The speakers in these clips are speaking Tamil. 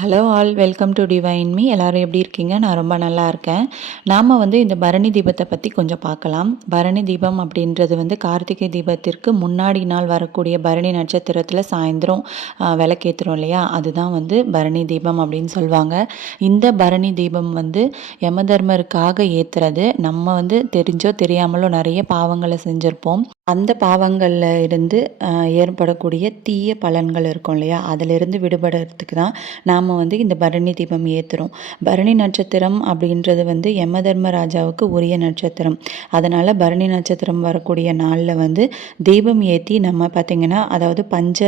Hello all welcome to divine me எல்லோரும் எப்படி இருக்கீங்க? நான் ரொம்ப நல்லா இருக்கேன். நாம் வந்து இந்த பரணி தீபத்தை பற்றி கொஞ்சம் பார்க்கலாம். பரணி தீபம் அப்படின்றது வந்து கார்த்திகை தீபத்திற்கு முன்னாடி நாள் வரக்கூடிய பரணி நட்சத்திரத்தில் சாயந்தரம் விளக்கேற்றுறோம் இல்லையா? அதுதான் வந்து பரணி தீபம் அப்படின்னு சொல்லுவாங்க இந்த பரணி தீபம் வந்து யமதர்மருக்காக ஏற்றுறது நம்ம வந்து தெரிஞ்சோ தெரியாமலோ நிறைய பாவங்களை செஞ்சுருப்போம். அந்த பாவங்களில் இருந்து ஏற்படக்கூடிய தீய பலன்கள் இருக்கும் இல்லையா? அதிலிருந்து விடுபடுறதுக்கு தான் நாம் வந்து இந்த பரணி தீபம் ஏற்றுறோம் பரணி நட்சத்திரம் அப்படின்றது வந்து யம தர்மராஜாவுக்கு உரிய நட்சத்திரம். அதனால் பரணி நட்சத்திரம் வரக்கூடிய நாளில் வந்து தீபம் ஏற்றி நம்ம பார்த்திங்கன்னா அதாவது பஞ்ச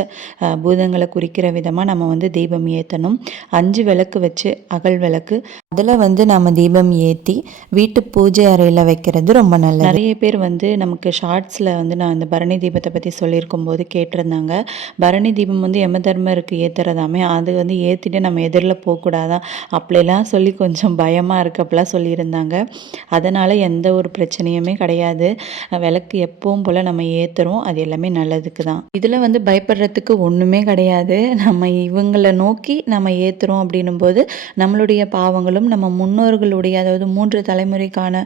பூதங்களை குறிக்கிற விதமாக நம்ம வந்து தீபம் ஏற்றணும் அஞ்சு விளக்கு வச்சு அகல் விளக்கு அதில் வந்து நம்ம தீபம் ஏற்றி வீட்டு பூஜை அறையில் வைக்கிறது ரொம்ப நல்லது. நிறைய பேர் வந்து நமக்கு ஷார்ட்ஸில் வந்து வந்து நான் அந்த பரணி தீபத்தை பற்றி சொல்லியிருக்கும் போது கேட்டிருந்தாங்க. பரணி தீபம் வந்து எம தர்மருக்கு ஏற்றுறதாமே அது வந்து ஏற்றிட்டு நம்ம எதிரில் போகக்கூடாதான் அப்படிலாம் சொல்லி கொஞ்சம் பயமாக இருக்கு அப்படிலாம் சொல்லியிருந்தாங்க. அதனால் எந்த ஒரு பிரச்சனையுமே கிடையாது. விளக்கு எப்பவும் போல் நம்ம ஏற்றுறோம் அது எல்லாமே நல்லதுக்கு தான். இதில் வந்து பயப்படுறதுக்கு ஒன்றுமே கிடையாது. நம்ம இவங்களை நோக்கி நம்ம ஏற்றுறோம் அப்படின்னும் போது நம்மளுடைய பாவங்களும் நம்ம முன்னோர்களுடைய அதாவது மூன்று தலைமுறைக்கான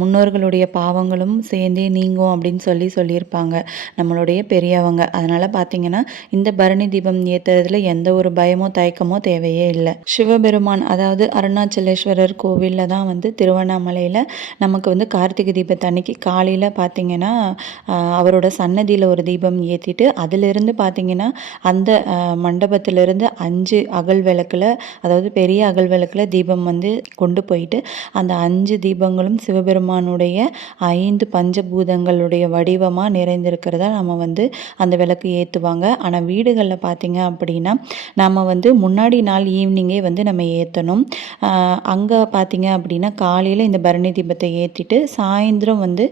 முன்னோர்களுடைய பாவங்களும் சேர்ந்தே நீங்கும் அப்படின்னு சொல்லி சொல்லியிருப்பாங்க. நம்மளுடைய பெரியவங்க. அதனால் பார்த்தீங்கன்னா இந்த பரணி தீபம் ஏற்றுறதுல எந்த ஒரு பயமோ தயக்கமோ தேவையே இல்லை. சிவபெருமான் அதாவது அருணாச்சலேஸ்வரர் கோவிலில் தான் வந்து திருவண்ணாமலையில் நமக்கு வந்து கார்த்திகை தீபத்தை அன்னைக்கு காலையில் பார்த்தீங்கன்னா அவரோட சன்னதியில் ஒரு தீபம் ஏற்றிட்டு அதிலிருந்து பார்த்தீங்கன்னா அந்த மண்டபத்திலிருந்து அஞ்சு அகல் விளக்கில் அதாவது பெரிய அகல் விளக்கில் தீபம் வந்து கொண்டு போயிட்டு அந்த அஞ்சு தீபங்களும் சிவபெருமானுடைய ஐந்து பஞ்சபூதங்களுடைய வடிவம் தீபமாக நிறைந்திருக்கிறத நம்ம வந்து அந்த விளக்கு ஏற்றுவாங்க ஆனால் வீடுகளில் பார்த்திங்க அப்படின்னா நம்ம வந்து முன்னாடி நாள் ஈவினிங்கே வந்து நம்ம ஏற்றணும் அங்கே பார்த்திங்க அப்படின்னா காலையில் இந்த பரணி தீபத்தை ஏற்றிட்டு சாயந்தரம் வந்து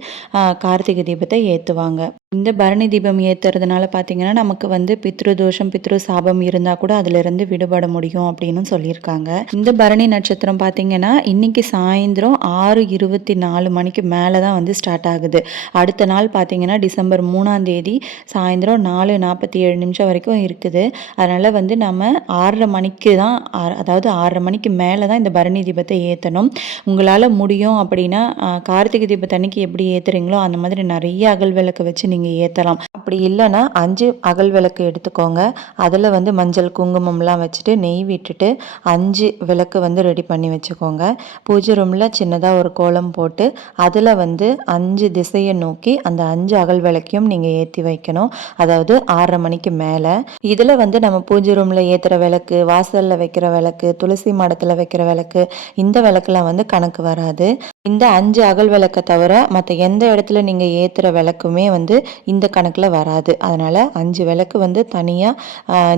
கார்த்திகை தீபத்தை ஏற்றுவாங்க இந்த பரணி தீபம் ஏற்றுறதுனால பார்த்திங்கன்னா நமக்கு வந்து பித்ரு தோஷம் பித்ரு சாபம் இருந்தால் கூட அதிலிருந்து விடுபட முடியும் அப்படின்னு சொல்லியிருக்காங்க. இந்த பரணி நட்சத்திரம் பார்த்திங்கன்னா இன்றைக்கி சாயந்தரம் ஆறு இருபத்தி நாலு மணிக்கு மேலே தான் வந்து ஸ்டார்ட் ஆகுது. அடுத்த நாள் பார்த்திங்கன்னா டிசம்பர் மூணாம் தேதி சாயந்தரம் நாலு நாற்பத்தி ஏழு நிமிஷம் வரைக்கும் இருக்குது. அதனால் வந்து நம்ம ஆறரை மணிக்கு தான் அதாவது ஆறரை மணிக்கு மேலே தான் இந்த பரணி தீபத்தை ஏற்றணும் உங்களால் முடியும் அப்படின்னா கார்த்திகை தீபத்தன்னைக்கு எப்படி ஏற்றுறீங்களோ அந்த மாதிரி நிறைய அகல் விளக்கு வச்சு நீங்கள் ஏற்றலாம் அப்படி இல்லைன்னா அஞ்சு அகல் விளக்கு எடுத்துக்கோங்க. அதில் வந்து மஞ்சள் குங்குமம்லாம் வச்சுட்டு நெய் விட்டுட்டு அஞ்சு விளக்கு வந்து ரெடி பண்ணி வச்சுக்கோங்க. பூஜை ரூமில் சின்னதாக ஒரு கோலம் போட்டு அதில் வந்து அஞ்சு திசையை நோக்கி அந்த அஞ்சு அகல் விளக்கையும் நீங்கள் ஏற்றி வைக்கணும். அதாவது ஆறரை மணிக்கு மேலே. இதில் வந்து நம்ம பூஜை ரூமில் ஏற்றுற விளக்கு வாசலில் வைக்கிற விளக்கு துளசி மாடத்தில் வைக்கிற விளக்கு இந்த விளக்குலாம் வந்து கணக்கு வராது. இந்த அஞ்சு அகல் விளக்கை தவிர மற்ற எந்த இடத்துல நீங்கள் ஏற்றுற விளக்குமே வந்து இந்த கணக்கில் வராது. அதனால் அஞ்சு விளக்கு வந்து தனியாக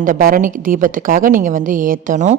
இந்த பரணி தீபத்துக்காக நீங்கள் வந்து ஏற்றணும்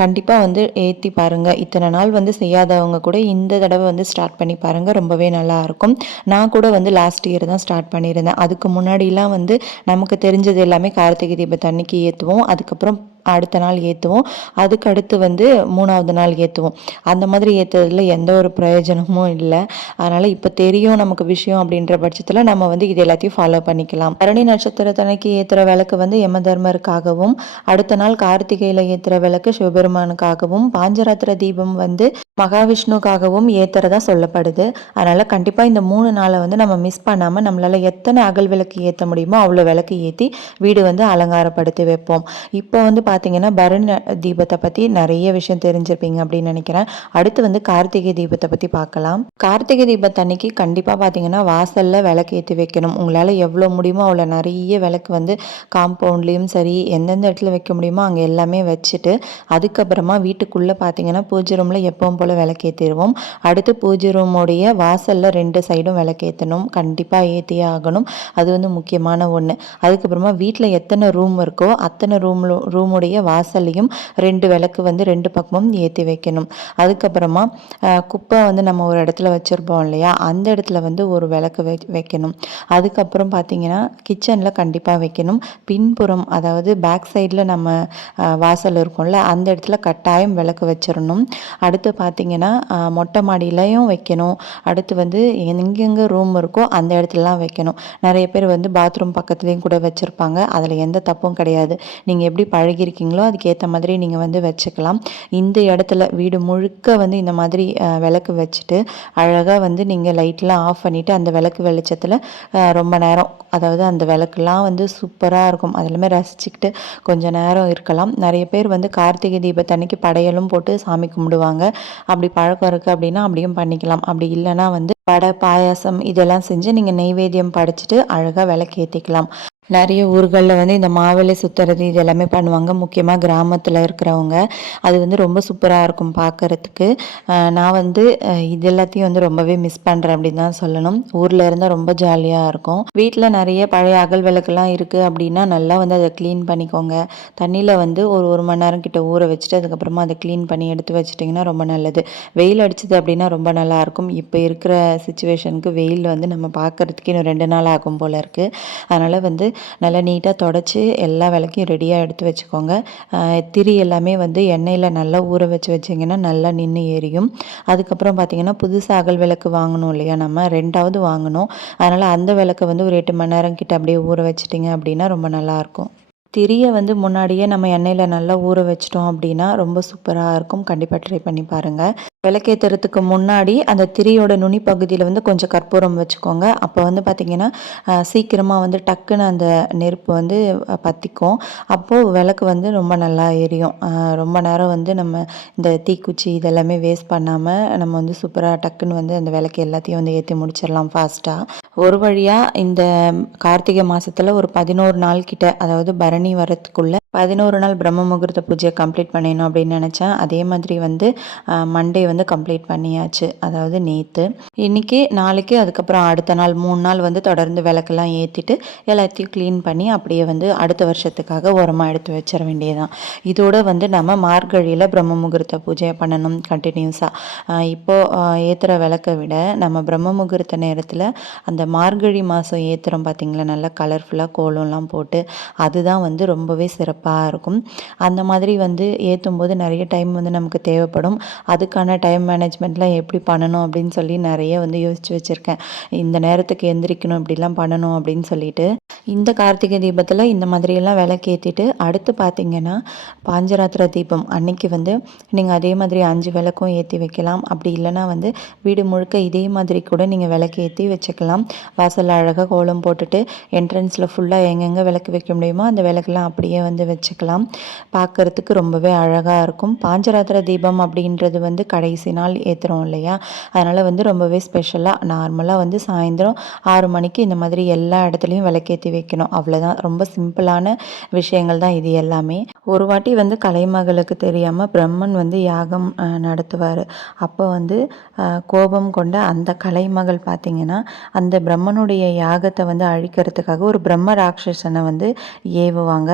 கண்டிப்பாக வந்து ஏற்றி பாருங்கள் இத்தனை நாள் வந்து செய்யாதவங்க கூட இந்த தடவை வந்து ஸ்டார்ட் பண்ணி பாருங்கள் ரொம்பவே நல்லாயிருக்கும் நான் கூட வந்து லாஸ்ட் இயர் தான் ஸ்டார்ட் பண்ணியிருந்தேன். அதுக்கு முன்னாடிலாம் வந்து நமக்கு தெரிஞ்சது எல்லாமே கார்த்திகை தீபத்தை அன்னைக்கு ஏற்றுவோம் அதுக்கப்புறம் அடுத்த நாள் ஏற்றுவோம் அதுக்கு அடுத்து வந்து மூணாவது நாள் ஏற்றுவோம் அந்த மாதிரி ஏற்றுறதுல எந்த ஒரு பிரயோஜனமும் இல்லை. அதனால் இப்போ தெரியும் நமக்கு விஷயம் அப்படின்ற பட்சத்தில் நம்ம வந்து இது எல்லாத்தையும் ஃபாலோ பண்ணிக்கலாம். பரணி நட்சத்திரத்தனைக்கு ஏற்றுற விளக்கு வந்து யம தர்மருக்காகவும் அடுத்த நாள் கார்த்திகையில் ஏற்றுற விளக்கு சிவபெருமானுக்காகவும் பாஞ்சராத்திர தீபம் வந்து மகாவிஷ்ணுக்காகவும் ஏற்றுறதா சொல்லப்படுது. அதனால் கண்டிப்பாக இந்த மூணு நாளை வந்து நம்ம மிஸ் பண்ணாமல் நம்மளால் எத்தனை அகல் விளக்கு ஏற்ற முடியுமோ அவ்வளோ விளக்கு ஏற்றி வீடு வந்து அலங்காரப்படுத்தி வைப்போம். இப்போ வந்து பார்த்திங்கன்னா பரண் தீபத்தை பற்றி நிறைய விஷயம் தெரிஞ்சிருப்பீங்க அப்படின்னு நினைக்கிறேன். அடுத்து வந்து கார்த்திகை தீபத்தை பற்றி பார்க்கலாம். கார்த்திகை தீபத்தை அன்னைக்கு கண்டிப்பாக பார்த்தீங்கன்னா வாசலில் விளக்கு ஏற்றி வைக்கணும். உங்களால் எவ்வளோ முடியுமோ அவ்வளோ நிறைய விளக்கு வந்து காம்பவுண்ட்லேயும் சரி எந்தெந்த இடத்துல வைக்க முடியுமோ அங்கே எல்லாமே வச்சுட்டு அதுக்கப்புறமா வீட்டுக்குள்ளே பார்த்தீங்கன்னா பூஜை ரூமில் எப்பவும் போல் விளக்கேற்றிடுவோம் அடுத்து பூஜை ரூமுடைய வாசலில் ரெண்டு சைடும் விளக்கேற்றணும் கண்டிப்பாக ஏற்றியே ஆகணும். அது வந்து முக்கியமான ஒன்று அதுக்கப்புறமா வீட்டில் எத்தனை ரூம் இருக்கோ அத்தனை ரூமில் ரூமுடைய வாசல்லையும் ரெண்டு விளக்கு வந்து ரெண்டு பக்கமும் ஏற்றி வைக்கணும். அதுக்கப்புறமா குப்பை வந்து நம்ம ஒரு இடத்துல வச்சுருப்போம் இல்லையா? அந்த இடத்துல வந்து ஒரு விளக்கு வை வைக்கணும். அதுக்கப்புறம் பார்த்திங்கன்னா கிச்சனில் கண்டிப்பாக வைக்கணும். பின்புறம் அதாவது பேக் சைடில் நம்ம வாசல் இருக்கும்ல அந்த இடத்துல கட்டாயம் விளக்கு வச்சிடணும் அடுத்து பார்த்து பார்த்தீங்கன்னா மொட்டை மாடியிலையும் வைக்கணும். அடுத்து வந்து எங்கெங்கே ரூம் இருக்கோ அந்த இடத்துலலாம் வைக்கணும். நிறைய பேர் வந்து பாத்ரூம் பக்கத்துலேயும் கூட வச்சுருப்பாங்க. அதில் எந்த தப்பும் கிடையாது. நீங்கள் எப்படி பழகிருக்கீங்களோ அதுக்கேற்ற மாதிரி நீங்கள் வந்து வச்சுக்கலாம். இந்த இடத்துல வீடு முழுக்க வந்து இந்த மாதிரி விளக்கு வச்சுட்டு அழகாக வந்து நீங்கள் லைட்லாம் ஆஃப் பண்ணிவிட்டு அந்த விளக்கு வெளிச்சத்தில் ரொம்ப நேரம் அதாவது அந்த விளக்குலாம் வந்து சூப்பராக இருக்கும். அதெல்லாமே ரசிச்சுக்கிட்டு கொஞ்சம் நேரம் இருக்கலாம். நிறைய பேர் வந்து கார்த்திகை தீபத்தன்னைக்கு படையலும் போட்டு சாமி கும்பிடுவாங்க. அப்படி பழக்கம் இருக்குது அப்படின்னா அப்படியும் பண்ணிக்கலாம். அப்படி இல்லைன்னா வந்து வடை பாயாசம் இதெல்லாம் செஞ்சு நீங்கள் நெய்வேத்தியம் படைச்சிட்டு அழகாக விளக்கேற்றிக்கலாம் நிறைய ஊர்களில் வந்து இந்த மாவிலை சுற்றுறது இது எல்லாமே பண்ணுவாங்க. முக்கியமாக கிராமத்தில் இருக்கிறவங்க. அது வந்து ரொம்ப சூப்பராக இருக்கும் பார்க்கறதுக்கு நான் வந்து இது எல்லாத்தையும் வந்து ரொம்பவே மிஸ் பண்ணுறேன் அப்படின்னு தான் சொல்லணும். ஊரில் இருந்தால் ரொம்ப ஜாலியாக இருக்கும். வீட்டில் நிறைய பழைய அகல் விளக்குலாம் இருக்குது அப்படின்னா நல்லா வந்து அதை க்ளீன் பண்ணிக்கோங்க. தண்ணியில் வந்து ஒரு ஒரு மணி நேரம் கிட்ட ஊற வச்சுட்டு அதுக்கப்புறமா அதை க்ளீன் பண்ணி எடுத்து வச்சிட்டிங்கன்னா ரொம்ப நல்லது. வெயில் அடிச்சது அப்படின்னா ரொம்ப நல்லா இருக்கும். இப்போ இருக்கிற சுச்சுவேஷனுக்கு வெயில் வந்து நம்ம பார்க்குறதுக்கு இன்னும் ரெண்டு நாள் ஆகும் போல் இருக்குது அதனால் வந்து நல்லா நீட்டாக தொடச்சி எல்லா விளக்கையும் ரெடியாக எடுத்து வச்சுக்கோங்க. திரி எல்லாமே வந்து எண்ணெயில் நல்லா ஊற வச்சு வச்சிங்கன்னா நல்லா நின்று எரியும். அதுக்கப்புறம் பார்த்திங்கன்னா புதுசாக அகல் விளக்கு வாங்கணும் இல்லையா? நம்ம ரெண்டாவது வாங்கணும். அதனால் அந்த விளக்கை வந்து ஒரு எட்டு மணி நேரம் கிட்ட அப்படியே ஊற வச்சிட்டிங்க அப்படின்னா ரொம்ப நல்லாயிருக்கும் திரியை வந்து முன்னாடியே நம்ம எண்ணெயில் நல்லா ஊற வச்சிட்டோம் அப்படின்னா ரொம்ப சூப்பராக இருக்கும். கண்டிப்பாக ட்ரை பண்ணி பாருங்கள் விளக்கேற்றுறதுக்கு முன்னாடி அந்த திரியோட நுனி பகுதியில் வந்து கொஞ்சம் கற்பூரம் வச்சுக்கோங்க. அப்போ வந்து பார்த்திங்கன்னா சீக்கிரமாக வந்து டக்குன்னு அந்த நெருப்பு வந்து பற்றிக்கும் அப்போது விளக்கு வந்து ரொம்ப நல்லா எரியும். ரொம்ப நேரம் வந்து நம்ம இந்த தீக்குச்சி இதெல்லாமே வேஸ்ட் பண்ணாமல் நம்ம வந்து சூப்பராக டக்குன்னு வந்து அந்த விளக்கு எல்லாத்தையும் வந்து ஏற்றி முடிச்சிடலாம் ஃபாஸ்ட்டாக ஒரு வழியாக இந்த கார்த்திகை மாதத்தில் ஒரு பதினோரு நாள் கிட்ட அதாவது பரணி வரத்துக்குள்ளே பதினோரு நாள் பிரம்ம முகூர்த்த பூஜையை கம்ப்ளீட் பண்ணிடணும் அப்படின்னு நினச்சேன். அதே மாதிரி வந்து மண்டே வந்து கம்ப்ளீட் பண்ணியாச்சு. அதாவது நேற்று இன்றைக்கி நாளைக்கு அதுக்கப்புறம் அடுத்த நாள் மூணு நாள் வந்து தொடர்ந்து விளக்கெல்லாம் ஏற்றிட்டு எல்லாத்தையும் க்ளீன் பண்ணி அப்படியே வந்து அடுத்த வருஷத்துக்காக உரமாக எடுத்து வச்சிட வேண்டியதுதான். இதோடு வந்து நம்ம மார்கழியில் பிரம்ம முகூர்த்த பூஜையை பண்ணணும் கண்டினியூஸாக இப்போது ஏற்றுற விளக்கை விட நம்ம பிரம்ம முகூர்த்த நேரத்தில் அந்த மார்கழி மாதம் ஏற்றுறோம் பார்த்திங்களா நல்லா கலர்ஃபுல்லாக கோலம்லாம் போட்டு அதுதான் வந்து ரொம்பவே சிறப்பு. சிறப்பாக இருக்கும் அந்த மாதிரி வந்து ஏற்றும் போது நிறைய டைம் வந்து நமக்கு தேவைப்படும். அதுக்கான டைம் மேனேஜ்மெண்ட்லாம் எப்படி பண்ணணும் அப்படின்னு சொல்லி நிறைய வந்து யோசித்து வச்சுருக்கேன். இந்த நேரத்துக்கு எந்திரிக்கணும் இப்படிலாம் பண்ணணும் அப்படின்னு சொல்லிட்டு. இந்த கார்த்திகை தீபத்தில் இந்த மாதிரியெல்லாம் விளக்கேற்றிட்டு அடுத்து பார்த்தீங்கன்னா பாஞ்சராத்திர தீபம். அன்னைக்கு வந்து நீங்கள் அதே மாதிரி அஞ்சு விளக்கும் ஏற்றி வைக்கலாம். அப்படி இல்லைன்னா வந்து வீடு முழுக்க இதே மாதிரி கூட நீங்கள் விளக்கு ஏற்றி வச்சுக்கலாம். வாசலில் அழகாக கோலம் போட்டுட்டு என்ட்ரன்ஸில் ஃபுல்லாக எங்கெங்கே விளக்கு வைக்க முடியுமோ அந்த விளக்குலாம் அப்படியே வந்து வச்சுக்கலாம். பார்க்கறதுக்கு ரொம்பவே அழகாக இருக்கும். பாஞ்சராத்திர தீபம் அப்படின்றது வந்து கடைசி நாள் ஏற்றுறோம் இல்லையா? அதனால் வந்து ரொம்பவே ஸ்பெஷலாக நார்மலாக வந்து சாயந்தரம் ஆறு மணிக்கு இந்த மாதிரி எல்லா இடத்துலையும் விளக்கேற்றி வைக்கணும் அவ்வளோதான் ரொம்ப சிம்பிளான விஷயங்கள் தான் இது எல்லாமே. ஒரு வாட்டி வந்து கலைமகளுக்கு தெரியாமல் பிரம்மன் வந்து யாகம் நடத்துவார். அப்போ வந்து கோபம் கொண்ட அந்த கலைமகள் பார்த்திங்கன்னா அந்த பிரம்மனுடைய யாகத்தை வந்து அழிக்கிறதுக்காக ஒரு பிரம்ம ராட்சசனை வந்து ஏவுவாங்க.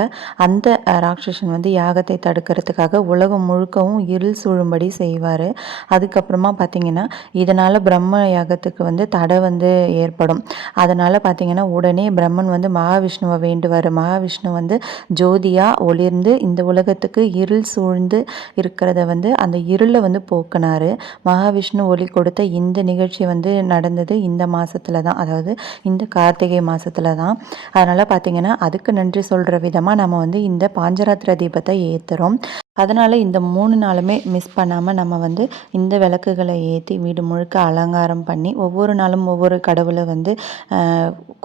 அந்த ராட்சசன் வந்து யாகத்தை தடுக்கிறதுக்காக உலகம் முழுக்கவும் இருள் சூழும்படி செய்வார். அதுக்கப்புறமா பார்த்திங்கன்னா இதனால் பிரம்ம யாகத்துக்கு வந்து தடை வந்து ஏற்படும். அதனால் பார்த்திங்கன்னா உடனே பிரம்மன் வந்து மகாவிஷ்ணுவை வேண்டுவார். மகாவிஷ்ணு வந்து ஜோதியாக ஒளிர்ந்து இந்த உலகத்துக்கு இருள் சூழ்ந்து இருக்கிறத வந்து அந்த இருளை வந்து போக்குனாரு. மகாவிஷ்ணு ஒளி கொடுத்த இந்த நிகழ்ச்சி வந்து நடந்தது இந்த மாதத்தில் தான். அதாவது இந்த கார்த்திகை மாதத்தில் தான். அதனால் பார்த்திங்கன்னா அதுக்கு நன்றி சொல்கிற விதமாக நம்ம வந்து இந்த பாஞ்சராத்திர தீபத்தை ஏற்றுறோம் அதனால் இந்த மூணு நாளுமே மிஸ் பண்ணாமல் நம்ம வந்து இந்த விளக்குகளை ஏற்றி வீடு முழுக்க அலங்காரம் பண்ணி ஒவ்வொரு நாளும் ஒவ்வொரு கடவுளை வந்து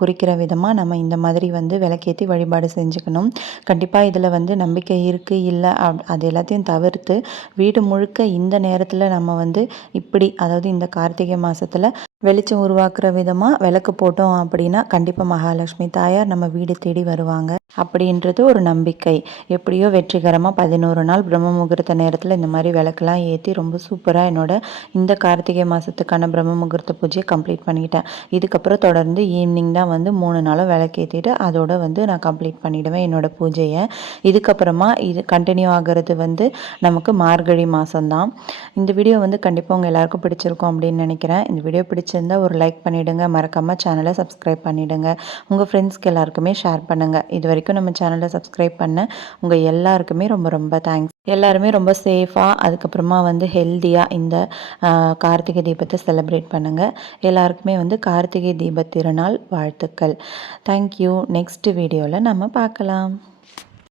குறிக்கிற விதமாக நம்ம இந்த மாதிரி வந்து விளக்கேற்றி வழிபாடு செஞ்சுக்கணும். கண்டிப்பாக இதில் வந்து நம்பிக்கை இருக்குது இல்லை அப் அது எல்லாத்தையும் தவிர்த்து வீடு முழுக்க இந்த நேரத்தில் நம்ம வந்து இப்படி அதாவது இந்த கார்த்திகை மாதத்தில் வெளிச்சம் உருவாக்குற விதமாக விளக்கு போட்டோம் அப்படின்னா கண்டிப்பாக மகாலட்சுமி தாயார் நம்ம வீடு தேடி வருவாங்க அப்படின்றது ஒரு நம்பிக்கை. எப்படியோ வெற்றிகரமாக பதினோரு நாள் பிரம்ம முகூர்த்த நேரத்தில் இந்த மாதிரி விளக்கெலாம் ஏற்றி ரொம்ப சூப்பராக என்னோட இந்த கார்த்திகை மாதத்துக்கான பிரம்ம முகூர்த்த பூஜையை கம்ப்ளீட் பண்ணிட்டேன். இதுக்கப்புறம் தொடர்ந்து ஈவினிங் தான் வந்து மூணு நாளும் விளக்கேற்றிட்டு அதோட வந்து நான் கம்ப்ளீட் பண்ணிவிடுவேன் என்னோட பூஜையை. இதுக்கப்புறமா இது கண்டினியூ ஆகிறது வந்து நமக்கு மார்கழி மாதம்தான் இந்த வீடியோ வந்து கண்டிப்பாக உங்கள் எல்லாருக்கும் பிடிச்சிருக்கும் அப்படின்னு நினைக்கிறேன். இந்த வீடியோ பிடிச்சி பிடிச்சிருந்தா ஒரு லைக் பண்ணிவிடுங்க மறக்காமல் சேனலை சப்ஸ்கிரைப் பண்ணிவிடுங்க உங்கள் ஃப்ரெண்ட்ஸ்க்கு எல்லாருக்குமே ஷேர் பண்ணுங்கள் இது வரைக்கும் நம்ம சேனலை சப்ஸ்கிரைப் பண்ண உங்கள் எல்லாருக்குமே ரொம்ப ரொம்ப தேங்க்ஸ் எல்லாருமே ரொம்ப சேஃபாக அதுக்கப்புறமா வந்து ஹெல்த்தியாக இந்த கார்த்திகை தீபத்தை செலிப்ரேட் பண்ணுங்கள் எல்லாருக்குமே வந்து கார்த்திகை தீப திருநாள் வாழ்த்துக்கள். தேங்க்யூ நெக்ஸ்ட் வீடியோவில் நம்ம பார்க்கலாம்.